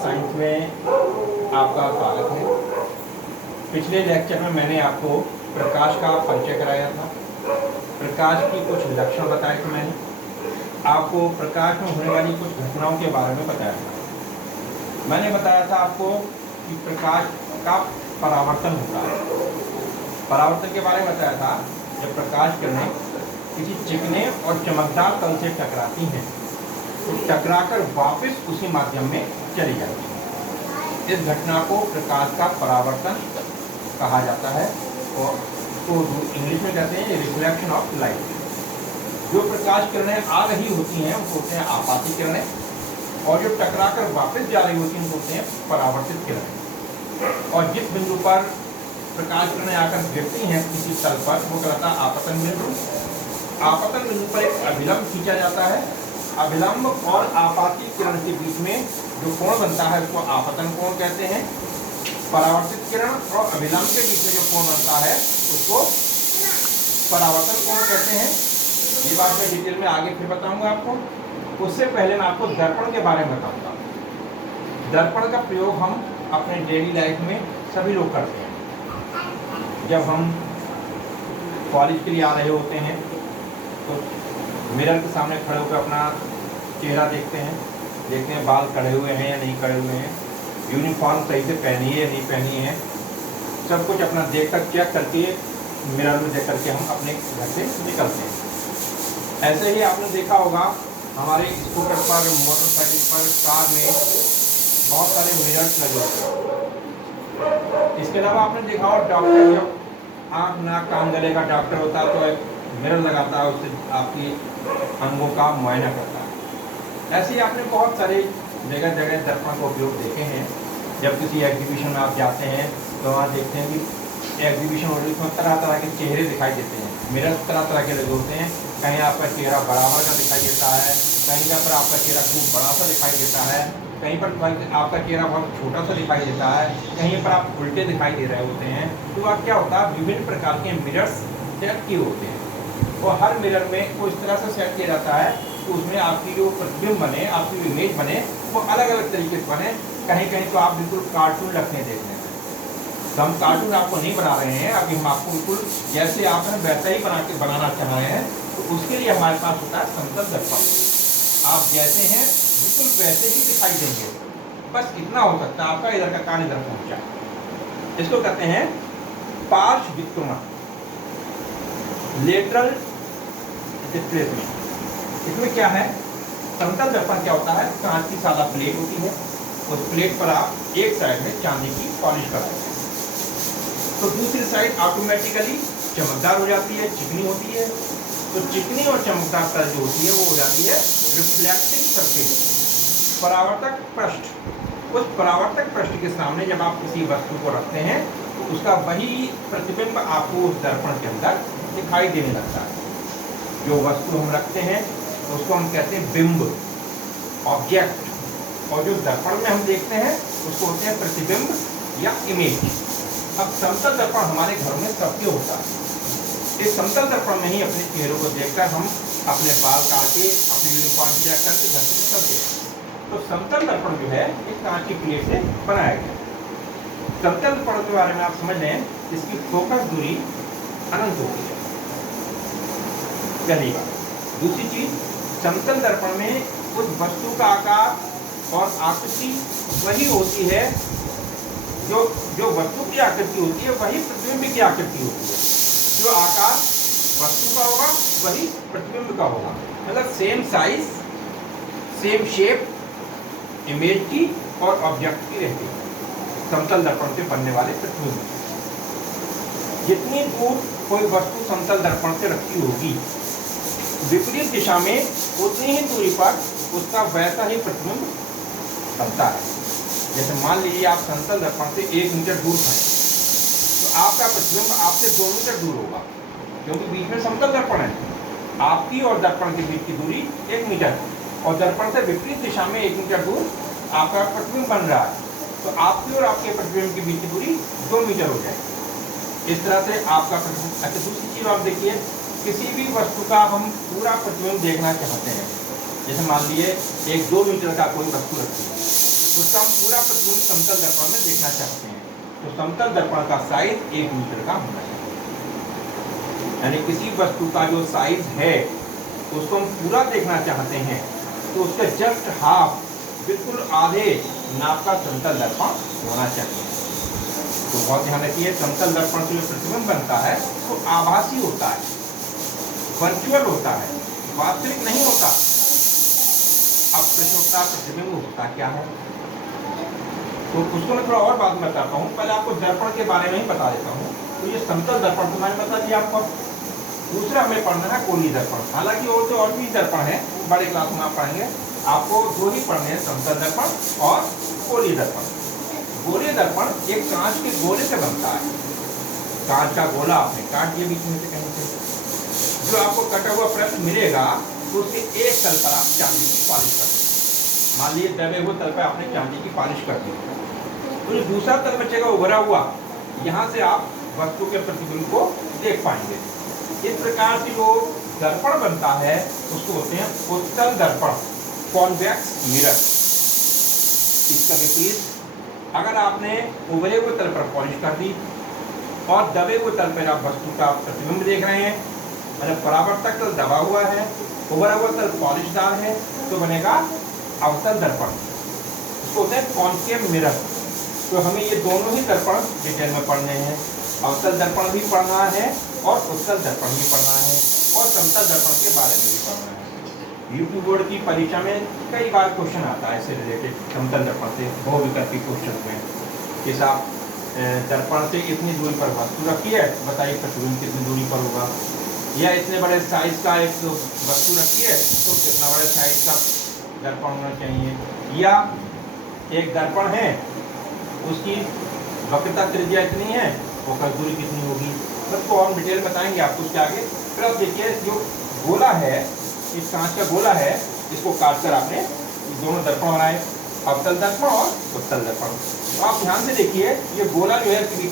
Science में आपका स्वागत है। पिछले लेक्चर में मैंने आपको प्रकाश का परिचय कराया था। प्रकाश की कुछ लक्षण बताए थे। मैंने आपको प्रकाश में होने वाली कुछ घटनाओं के बारे में बताया था। मैंने बताया था आपको कि प्रकाश का परावर्तन होता है। परावर्तन के बारे में बताया था, जब प्रकाश किरणें किसी चिकने और चमकदार तल से टकराती हैं तो टकराकर वापस उसी माध्यम में चली जाती है। इस घटना को प्रकाश का परावर्तन कहा जाता है और तो इंग्लिश में कहते हैं रिफ्लेक्शन ऑफ लाइट। जो प्रकाश किरणें आ रही होती हैं वो होते हैं आपातिक किरणें, और जो टकराकर वापस जा रही होती हैं वो होते हैं परावर्तित किरणें। और जिस बिंदु पर प्रकाश किरणें आकर गिरती हैं किसी तल पर, वो कहलाता है आपतन बिंदु। आपतन बिंदु पर एक अभिलंब खींचा जाता है। अभिलंब और आपातिक किरण के बीच में जो कोण बनता है उसको आपतन कोण कहते हैं। परावर्तित किरण और अभिलंब के बीच में जो कोण बनता है उसको परावर्तन कोण कहते हैं। ये बात मैं डिटेल में आगे फिर बताऊंगा आपको। उससे पहले मैं आपको दर्पण के बारे में बताऊंगा। दर्पण का प्रयोग हम अपने डेली लाइफ में सभी लोग करते हैं। जब हम कॉलेज के लिए आ रहे होते हैं तो मिरर के सामने खड़े होकर अपना चेहरा देखते हैं बाल कड़े हुए हैं या नहीं कड़े हुए हैं, यूनिफॉर्म सही से पहनी है या नहीं पहनी है, सब कुछ अपना देख कर चेक करके मिरर में देख करके हम अपने घर से निकलते हैं। ऐसे ही आपने देखा होगा हमारे स्कूटर पर, मोटरसाइकिल पर, कार में बहुत सारे मिरर्स लगे होते हैं। इसके अलावा आपने देखा हो डॉक्टर जब आँख नाक कान गले का डॉक्टर होता है तो एक मिरर लगाता है, उससे आपकी अंगों का मुआयना करता है। ऐसे ही आपने बहुत सारे जगह जगह दर्पण का उपयोग देखे हैं। जब किसी एग्जीबिशन में आप जाते हैं तो वहाँ देखते हैं कि एग्जीबिशन हो रही है, उसमें तरह तरह के चेहरे दिखाई देते हैं। मिरर तरह तरह के लगे होते हैं। कहीं आपका चेहरा बराबर का दिखाई देता है, कहीं पर आपका चेहरा खूब बड़ा सा दिखाई देता है, कहीं पर आपका चेहरा बहुत छोटा सा दिखाई देता है, कहीं पर आप उल्टे दिखाई दे रहे होते हैं। तो वह क्या होता है, विभिन्न प्रकार के मिरर्स सेट किए होते हैं और हर मिरर में वो इस तरह से सेट किया जाता है कि उसमें आपकी जो प्रतिबिंब बने, आपकी इमेज बने, वो अलग अलग तरीके से बने। कहीं कहीं तो आप बिल्कुल कार्टून लगते हैं देखने में। तो हम कार्टून आपको नहीं बना रहे हैं, अभी हम आपको बिल्कुल जैसे आप हैं वैसा ही बनाना चाह रहे हैं। तो उसके लिए हमारे पास होता है समतल दर्पण। आप जैसे हैं बिल्कुल वैसे ही दिखाई देंगे, बस इतना हो सकता है आपका इधर का कान इधर पहुंच जाए। इसको कहते हैं पार्श्व विकृमण, लेटरल डिस्प्लेसमेंट। इसमें क्या है, समतल दर्पण क्या होता है, कांच की सादा प्लेट होती है, उस प्लेट पर आप एक साइड में चांदी की पॉलिश कराते हैं तो दूसरी साइड ऑटोमेटिकली चमकदार हो जाती है, चिकनी होती है। तो चिकनी और चमकदार तरह जो होती है वो हो जाती है रिफ्लेक्टिंग सरफेस, परावर्तक पृष्ठ। उस परावर्तक पृष्ठ के सामने जब आप किसी वस्तु को रखते हैं तो उसका वही प्रतिबिंब आपको उस दर्पण के अंदर दिखाई देने लगता है। जो वस्तु हम रखते हैं उसको हम कहते हैं बिंब, ऑब्जेक्ट, और जो दर्पण में हम देखते हैं उसको होते हैं प्रतिबिंब या इमेज। अब समतल दर्पण हमारे घर में सबके होता है। इस समतल दर्पण में ही अपने चेहरे को देखकर हम अपने बाल काट के, अपने यूनिफॉर्म चेक करके घर से निकलते हैं। तो समतल दर्पण जो है एक कांच की प्लेट से बनाया गया। समतल दर्पण के बारे में आप समझ लें, इसकी फोकस दूरी अनंत होती है, पहली बात। दूसरी चीज, समतल दर्पण में उस वस्तु का आकार और आकृति वही होती है, जो वस्तु की आकृति होती है वही प्रतिबिंब की आकृति होती है। जो आकार वस्तु का होगा वही प्रतिबिंब का होगा, मतलब same size, same shape image की और ऑब्जेक्ट की रहती है समतल दर्पण से बनने वाले प्रतिबिंब। जितनी दूर कोई वस्तु समतल दर्पण से रखी होगी, विपरीत दिशा में उतनी ही दूरी पर उसका वैसा ही प्रतिबिंब बनता है। जैसे मान लीजिए आप समतल दर्पण से 1 मीटर दूर खड़े, तो आपका प्रतिबिंब आपसे 2 मीटर दूर होगा, क्योंकि बीच में समतल दर्पण है। आपकी और दर्पण के बीच की दूरी 1 मीटर, और दर्पण से विपरीत दिशा में 1 मीटर दूर आपका प्रतिबिंब बन रहा है, तो आपकी और आपके प्रतिबिंब के बीच की दूरी 2 मीटर हो जाएगी। इस तरह से आपका प्रतिबिंब। अच्छा, दूसरी चीज आप देखिए, किसी भी वस्तु का हम पूरा प्रतिबिंब देखना चाहते हैं, जैसे मान लीजिए एक 2 मीटर का कोई वस्तु रखी है, उसका हम पूरा प्रतिबिंब समतल दर्पण में देखना चाहते हैं। तो समतल दर्पण का साइज 1 मीटर का होना चाहिए, यानी किसी वस्तु का जो साइज है उसको हम पूरा देखना चाहते हैं तो उसके जस्ट हाफ, बिल्कुल आधे नाप का समतल दर्पण होना चाहिए। तो बहुत ध्यान रखिए, समतल दर्पण से जो प्रतिबिंब बनता है वो आभासी होता है, वर्चुअल होता है, वास्तविक नहीं होता। अब प्रश्न उठता है प्रतिबिंब होता क्या है, तो उसको मैं थोड़ा और बात में बताता हूँ। पहले आपको दर्पण के बारे में ही बता देता हूँ। तो ये समतल दर्पण तो मैंने बता दिया आपको। दूसरा हमें पढ़ना है कोणीय दर्पण। हालांकि और भी दर्पण है, बड़े क्लास में आप पढ़ेंगे। आपको दो ही पढ़ने हैं, समतल दर्पण और कोणीय दर्पण। कोणीय दर्पण एक कांच के गोले से बनता है। कांच का गोला आपने काट दिया बीच में से कहीं से, जो आपको कटा हुआ प्रश्न मिलेगा तो उसके एक तल पर आप चांदी की पॉलिश कर दें। मान लीजिए दबे हुए तल पर आपने चांदी की पॉलिश कर दी, तो जो दूसरा तल बचेगा उभरा हुआ, यहाँ से आप वस्तु के प्रतिबिंब को देख पाएंगे। इस प्रकार से जो दर्पण बनता है उसको बोलते हैं उत्तल दर्पण, कॉन्वेक्स मिरर। इसका विपरीत, अगर आपने उभरे हुए तल पर पॉलिश कर दी और दबे हुए तल पर आप वस्तु का प्रतिबिंब देख रहे हैं, मतलब परावर्तक तल दबा हुआ है, उभरा हुआ तल पॉलिशदार है, तो बनेगा अवतल दर्पण। इसको बोलते हैं कॉन्केव मिरर। तो हमें ये दोनों ही दर्पण डिटेल में पढ़ने हैं। अवतल दर्पण भी पढ़ना है और उत्तल दर्पण भी पढ़ना है और समतल दर्पण के बारे में भी पढ़ना है। यूपी बोर्ड की परीक्षा में कई बार क्वेश्चन आता है इससे रिलेटेड, समतल दर्पण से बहुविकल्पी क्वेश्चन में कि साहब दर्पण से इतनी दूरी पर वस्तु रखी है, बताइए प्रतिबिंब कितनी दूरी पर होगा। या इतने बड़े साइज का एक वस्तु रखी है तो कितना बड़े साइज का दर्पण होना चाहिए। या एक दर्पण है, उसकी वक्रता त्रिज्या इतनी है, फोकस दूरी कितनी होगी, सबको हम डिटेल बताएंगे आपको उसके आगे। फिर आप देखिए, जो गोला है, इस कांच का गोला है, इसको काटकर आपने दोनों दर्पण बनाए, अवतल दर्पण और उत्तल दर्पण। तो आप ध्यान से देखिए, ये गोला जो है